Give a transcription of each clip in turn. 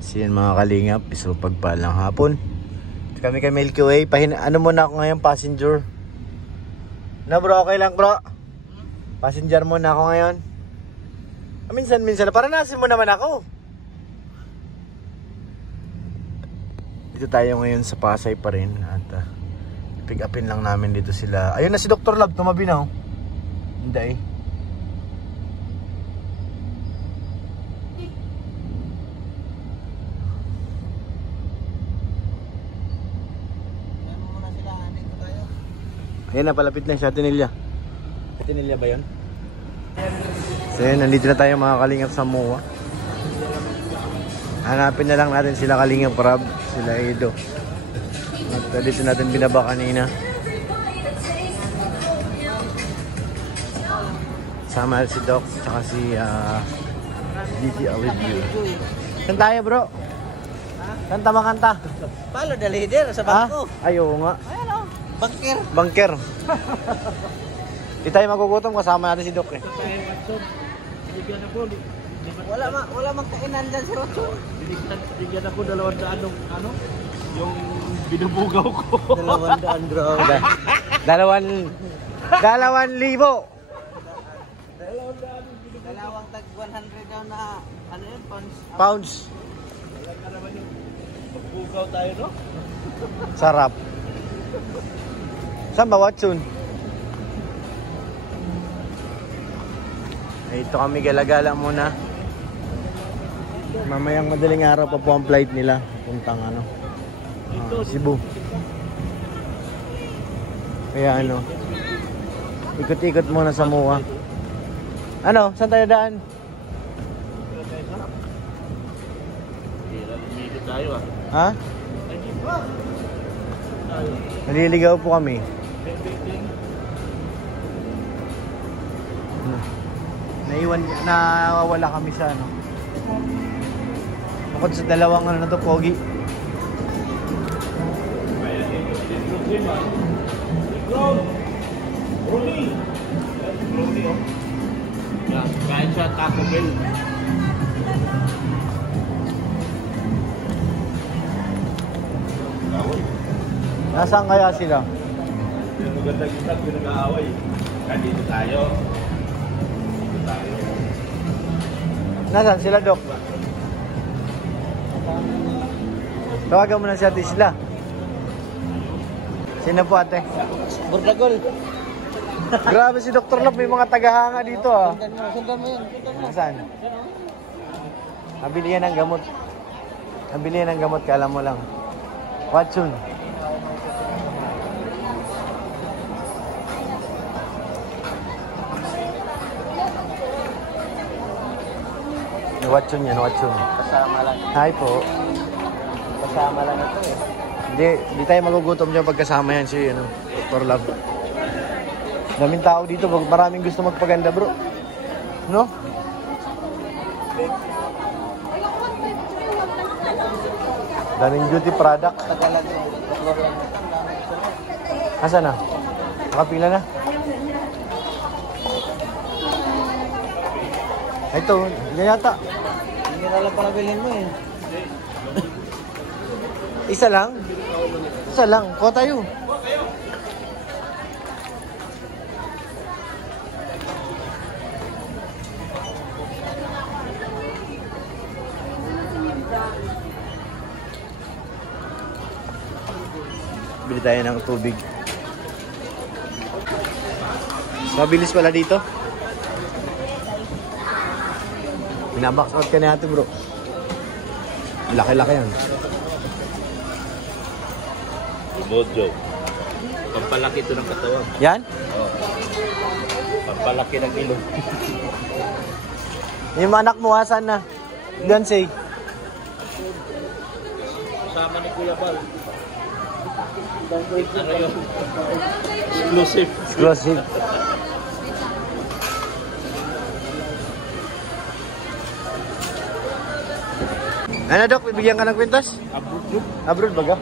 So yun mga kalingap, so pagpalang hapon. Kami kay Milky Way, ano muna ako ngayon, passenger. Na bro, okay lang bro? Passenger muna ako ngayon. Minsan, para nasin mo naman ako. Dito tayo ngayon sa Pasay pa rin. At pick upin lang namin dito sila. Ayun na si Dr. Love, tumabi na oh. Hindi eh. Ayan na, palapit na siya, Tinilya. Tinilya ba yun? So yun, nandito na tayo mga kalingap sa MOA. Hanapin na lang natin sila Kalingap Rob, sila Edo. At dito natin binaba kanina. Sama si Doc, tsaka si DT Review. Saan tayo bro? Kanta makanta? Follow the leader sa bangko. Ayaw nga. Bangker. Bangker. Di tayo magugutom, kasama natin si Doc eh. Wala mang kainan dyan si Rochon. Bigyan ako 200 yung binubugaw ko. 200 bro. 2,000. Dalawang tag 100 daw na ano yun, Pounds. Wala ka naman yung magbugaw tayo, no? Sarap. Saan ba Watson? Ito kami gala-gala muna. Mamayang madaling araw pa po ang flight nila. Puntang Cebu. Kaya ikot-ikot muna sa MOA. Ano? Saan tayo daan? Lumikot tayo Ha? Naliligaw po kami. Nawawala kami sa bukod sa dalawang na to, pogi. Kain siya Taco Bell. Nasaan kaya sila? Yung magandang isang pinag-aaway. Dito tayo. Nasaan sila, Doc? Tawagan mo na si Ate Isla. Sino po ate? Burdagol. Grabe si Dr. Love, may mga tagahanga dito ah. Sundan mo yun. Nasaan? Nabili yan ng gamot. Nabili yan ng gamot, kala mo lang. Watson. Watson yan, Watson. Kasama lang. Hi po. Kasama lang ito eh. Hindi tayo magugutom dyan pagkasama yan si Dr. Love. Daming tao dito, maraming gusto magpaganda bro. No? Daming beauty product. Tagalan. Asa na? Nakapila na? Ito, yan yata. Hindi na lang pala bilhin mo eh. Isa lang? Isa lang. Kuha tayo. Bili tayo ng tubig. Mabilis pala dito. Binabox out ka na ito bro. Laki-laki yan. Mojo. Pampalaki ito ng katawan. Yan? Oo. Pampalaki ng ilong. Yung anak mo, asan na? Beyonce. Kasama ni Kuya Bal. Ano yun? Exclusive. Exclusive. Ano Dok, bibigyan ka ng kwintas? Abroad. Abroad baga?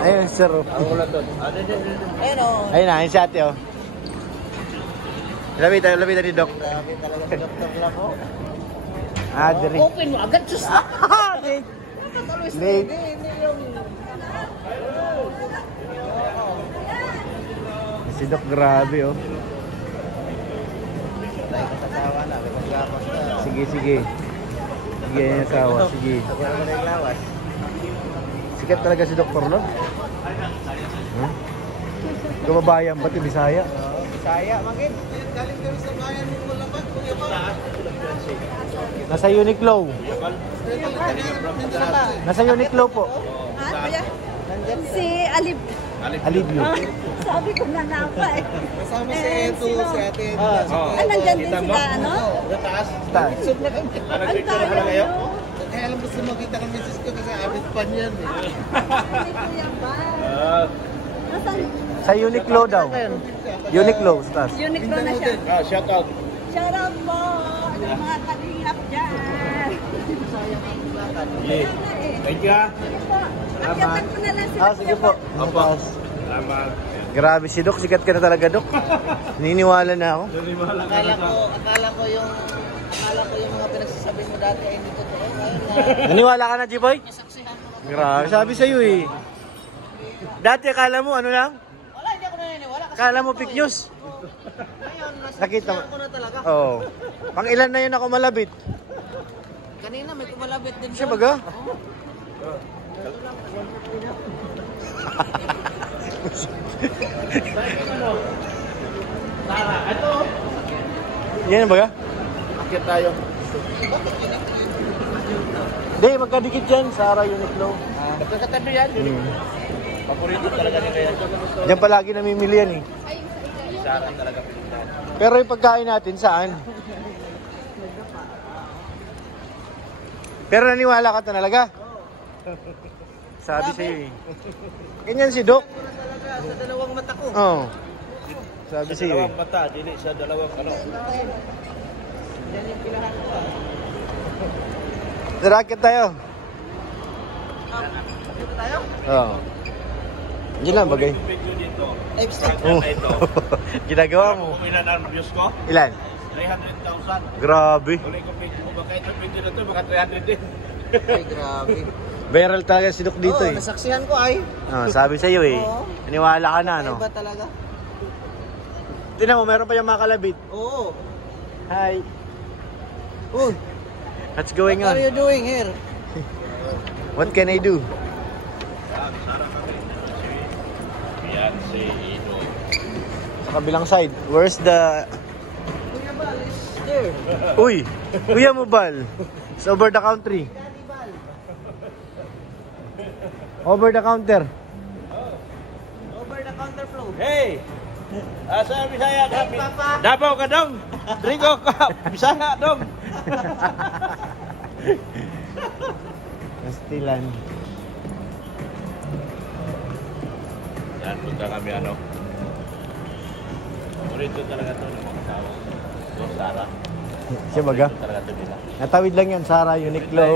Ayun, sir. Ako lang doon. Ayun o. Ayun na, ayun si ate oh. Labi tayo ni Dok. Grabe talaga si Dr. Lavo. Adri. Open mo agad, sus. Late. Late. Si Doc, grabe oh. Tayo kasasawa na, may paglapas na. Sige, sige. Sige, yung asawa. Sige. Ako naman yung lawas. Sikat talaga si Dr. Lord. Huh? Kababayan ba ito, Bisaya? Bisaya, mangin. Galing kami sa bayan mo Mulaban, Kuya Pa. Nasa Uniqlo. Nasa Uniqlo po. Si Alib. Alibyo. Sabi ko na napa eh. Kasama si Eto, si Ate Edna. Ah, nandyan din sila, ano? Taas. Taas. Sub na kami. Ang tayo. Kaya alam mo sa makita ng misis ko kasi abit pa niyan eh. Ni Kuya ba? Nasaan? Sa Uniqlo daw. Uniqlo, sa taas. Uniqlo na siya. Shout out. Shout out po. Ano yung mga kalingap dyan? Yeah. Thank you. Sige po. Akyatan ko na lang sila. Ah, sige po. Opo. Taas. Salamat. Grabe si Doc, sikat ka na talaga, Doc. Niniwala na ako. Akala ko yung mga pinagsasabi mo dati ay hindi totoo. Ngayon na Naniwala ka na, G-Boy? nasaksihan ko na. Grabe, sabi sa'yo eh. Dati akala mo, ano lang? Wala, hindi ako naniniwala. Kasi Akala mo fake news? ngayon, Nakita mo. nasaksihan ko na talaga. Oo. Pang ilan na yun ako malabit? Kanina may kumalabit din Siya doon. baga? Yan baga? Akit tayo. Hindi, magkadikit yan. Sara Uniqlo. Magkakatabi yan. Paborito talaga ni Kaya. Diyan palagi namimili yan eh. Sara talaga pinagdaan. Pero yung pagkain natin, saan? Pero naniwala ka talaga? Sabi sa'yo eh. Ganyan si Doc. Talaga, sa dalawang mata ko. Oo. Sabi Sa sa'yo eh. dalawang mata, dili sa dalawang ano. Yan yung kinahan ko ah. Racket tayo. Dito tayo? Oo. Diyan lang bagay. Video dito. Live stream. Oh. Ito. Ginagawa mo. Kung ilan ang views ko? Ilan? 300,000. Grabe. Uli ko video mo. Baka ito video na ito, baka 300 din. Ay, grabe. Viral talaga si Doc dito Oo, eh. nasaksihan ko ay. Sabi sa'yo eh. Oo. Naniwala ka na, no? Iba talaga. Tingnan mo, meron pa yung mga kalabit. Oo. Hi. Oh, What's going what are you on? doing here? What can I do? Beyonce, Ido. Sa kabilang side. Where's the... Kuya Bal is there. Uy! Kuya mo, Bal. It's over the country. Over the counter. Over the counter flow. Hey! Asa Bisaya kami. Davao ka dong. Rigo ka. Bisaya dong. Kastilan. Yan, punta kami ano. Paborito talaga ito ng mga tao. Yung Sara. Siya baga? Paborito talaga ito nila. Natawid lang yan, Sara, Uniqlo.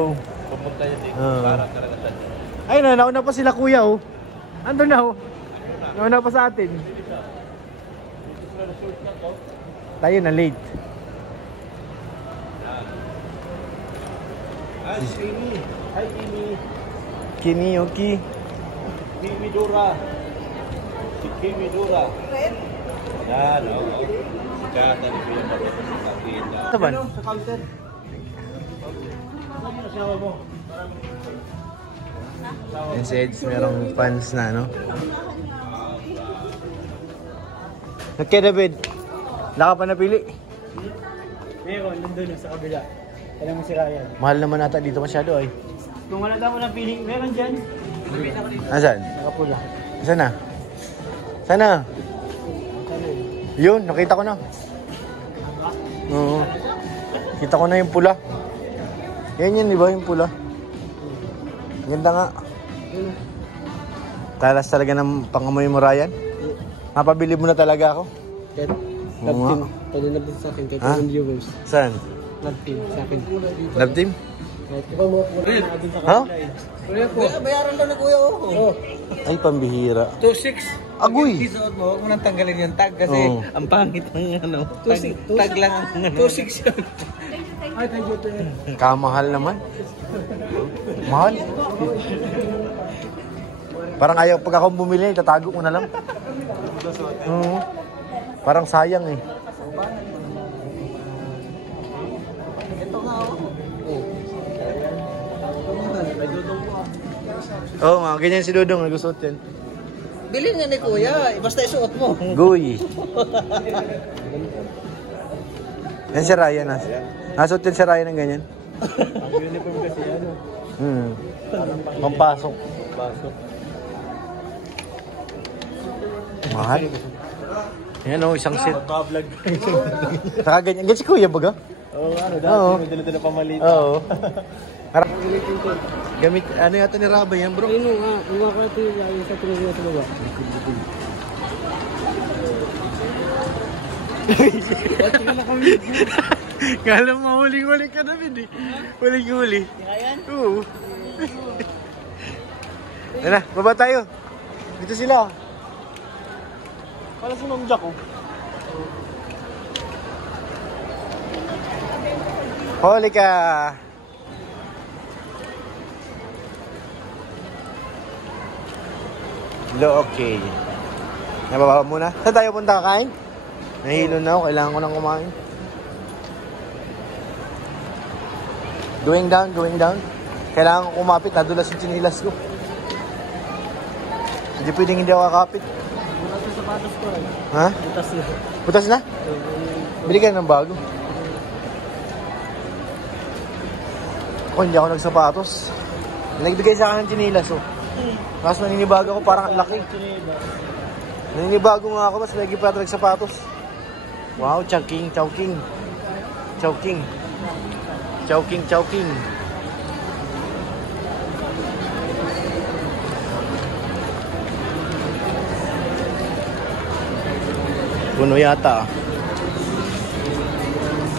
Pumunta yun dito. Sara talaga ito. Ayun na, nauna pa sila kuya oh. Ando na oh. Nauna pa sa atin. Tayo na late. Hi, Kimi. Hi, Kimi. Kiniyuki. Kimi Dura. Si Kimi Dura. Yan, oo. Sikat na rin yung makikita. Saban? Sa counter. Ano yung asawa mo? Yan si Eds, merong fans na no. Okay, David. Wala ka pa napili. Meron, nandun sa kabila. Alam mo si Ryan. Mahal naman nata dito masyado ay. Kung wala daw mo ng feeling, meron dyan. Asan? Nakapula. Asan na? Sana? Yun, nakita ko na. Oo. Kita ko na yung pula. Yan yun, di ba? Yung pula. Ganda nga. Talas talaga ng pangamoy mo, Ryan. Mapabili mo na talaga ako. Kahit Oo love nga. team. Pwede na din sa akin, kahit Ha? yung viewers. Saan? Love team sa akin. Love team? Kahit ikaw mga pula na dun sa Ha? kabila eh. Kuya, bayaran daw na kuya oh. Ay, pambihira. 2.6. Agoy! Isuot mo, huwag mo nang tanggalin yung tag kasi Oo. ang pangit ng ano. Tag lang ang ano. 2.6 yun. Thank you, thank Ay, thank you, te. Kamahal naman. Mahal. Parang ayaw pag akong bumili, tatago ko na lang. Oo. Parang sayang eh. Ito nga oh. Oo nga, ganyan si Dudong, nagusot yan. Bilhin nga ni Kuya, basta isuot mo. Guy. Yan si Ryan ah. Nasot yan si Ryan ng ganyan. Ang uniform kasi ano. Pampasok. Pasok. Mahal. Yan o, isang set. Pa-vlog. Saka ganyan. Ganyan si Kuya baga? Oo, ano Oo. dati. May dala-dala pamalit. Oo. Parang gamit, ano yata ni Rabay yan bro? Ayun nga, yung mga kwento yung sa tuloy sa baba. Watching na kami. Kala mo huling-huli ka namin eh. Huling-huli. Ayan. Oo. Yan na, baba tayo. Dito sila. Para si Ma'am Jack, oh. Huli ka. Lo, okay. Nababa muna. Saan tayo punta kakain? Nahilo na ako. Kailangan ko nang kumain. Going down, going down. Kailangan ko kumapit. Nadulas yung chinilas ko. Hindi pwedeng hindi ako kakapit. Butas na sapatos ko, eh. Ha? Butas na. Butas na? Bili ka ng bago. Ako hindi ako nagsapatos. Nagbigay sa akin ng chinilas, oh. Tapos naninibago ako, parang ang laki. Naninibago nga ako, mas lagi pa nagsapatos. Wow, chowking, chowking. Chowking. Chowking, chowking. Puno yata.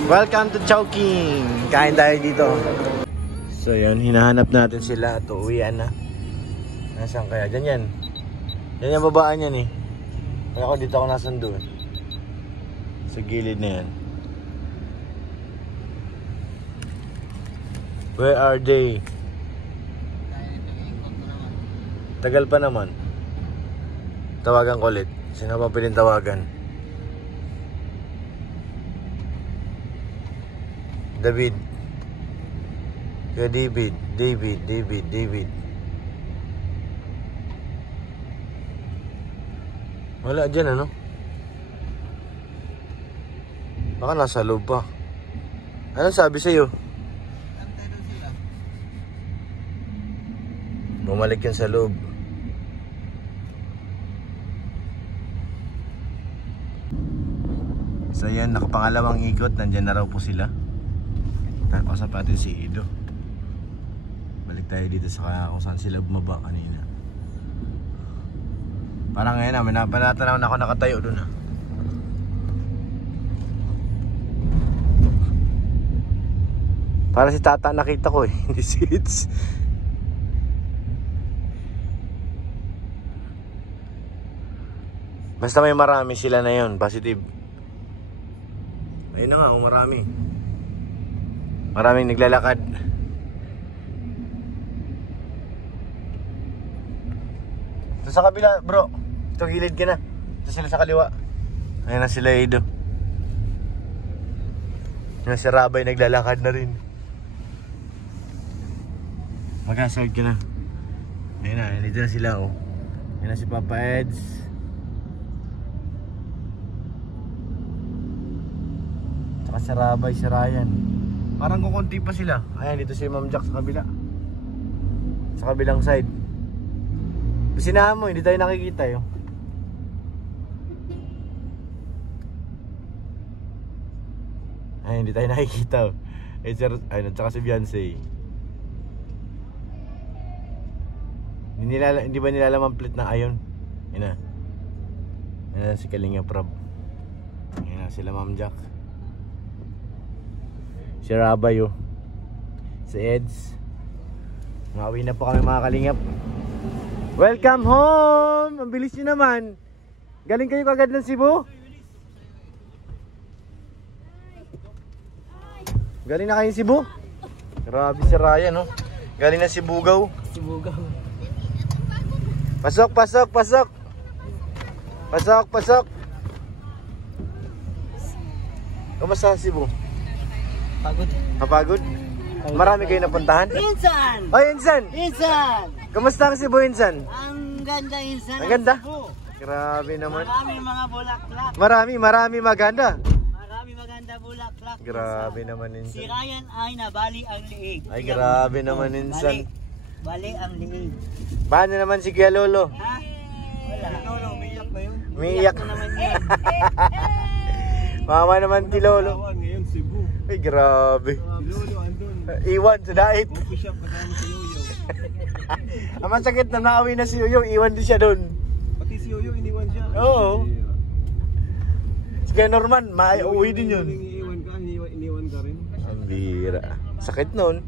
Welcome to Chowking. Kain tayo dito. So yun, hinahanap natin sila at uuwian na. Nasaan kaya? Diyan yan. Yan yung babaan yan eh. Kaya ako dito ako nasundo. Sa gilid na yan. Where are they? Tagal pa naman. Tawagan ko ulit. Sino ba piling tawagan? David. Kaya David. Wala dyan ano? Baka nasa loob pa. Ano sabi sa'yo? Antay doon sila. Bumalik yan sa loob. So yan, nakapangalawang ikot. Nandyan na raw po sila. Tapos natin si Ido. Balik tayo dito sa kung saan sila bumaba kanina. Parang ngayon may napanatanaw na ako nakatayo doon ha. Para si Tata nakita ko eh. Hindi si Hitz. Basta may marami sila na yun. Positive. Ayun na nga, marami. Maraming naglalakad. Ito sa kabila bro. Ito gilid ka na. Ito sila sa kaliwa. Ayun na sila Ido. Yan si Rabay naglalakad na rin. Mag-asard ka na. Ayun na, dito na sila oh. Ayun na si Papa Eds. Tsaka si Rabay, si Ryan. Parang kukunti pa sila. Ayan, dito si Ma'am Jack sa kabila. Sa kabilang side. Sinahan mo, hindi tayo nakikita yun. Ay, hindi tayo nakikita. Ayun, at saka si Beyonce. Hindi ba nilalam ang plate na ayon? Yun na. Yun na si Kalinga Prab. Yun na sila Ma'am Jack. Si Rabay oh. Si Eds. Mauwi na po kami mga kalingap. Welcome home! Ang bilis nyo naman. Galing kayo kagad ng Cebu? Galing na kayong Cebu? Grabe si Ryan, no? Galing na Sibugaw. Sibugaw. Pasok, pasok, pasok. Pasok, pasok. Kamusta sa Cebu? Pagod. Mapagod? Marami kayo napuntahan? Insan! Oh, Insan! Insan! Kamusta ang Cebu, Insan? Ang ganda Insan. Ang ganda? Cebu. Grabe naman. Maraming mga bulaklak. Marami maganda. Maraming maganda bulaklak. Grabe Insan. naman, Si Insan. Ryan ay nabali ang liig. Ay, grabe naman, Insan. Bali ang liig. Paano naman si Kuya Lolo? Ha? Wala. Lolo, umiyak na yun. Umiiyak. na naman yun. Mama naman ti Lolo. Ngayon, Cebu. Ay, grabe. Si Lolo andun. Iwan sa daip. Coffee shop kasama si Yoyo. Ang masakit na naawi na si Yoyo, iwan din siya doon. Pati si Yoyo, iniwan siya. Oo. Si Kuya Norman, mauwi din yun. Iniwan ka, iniwan ka rin. Ang bira. Sakit nun.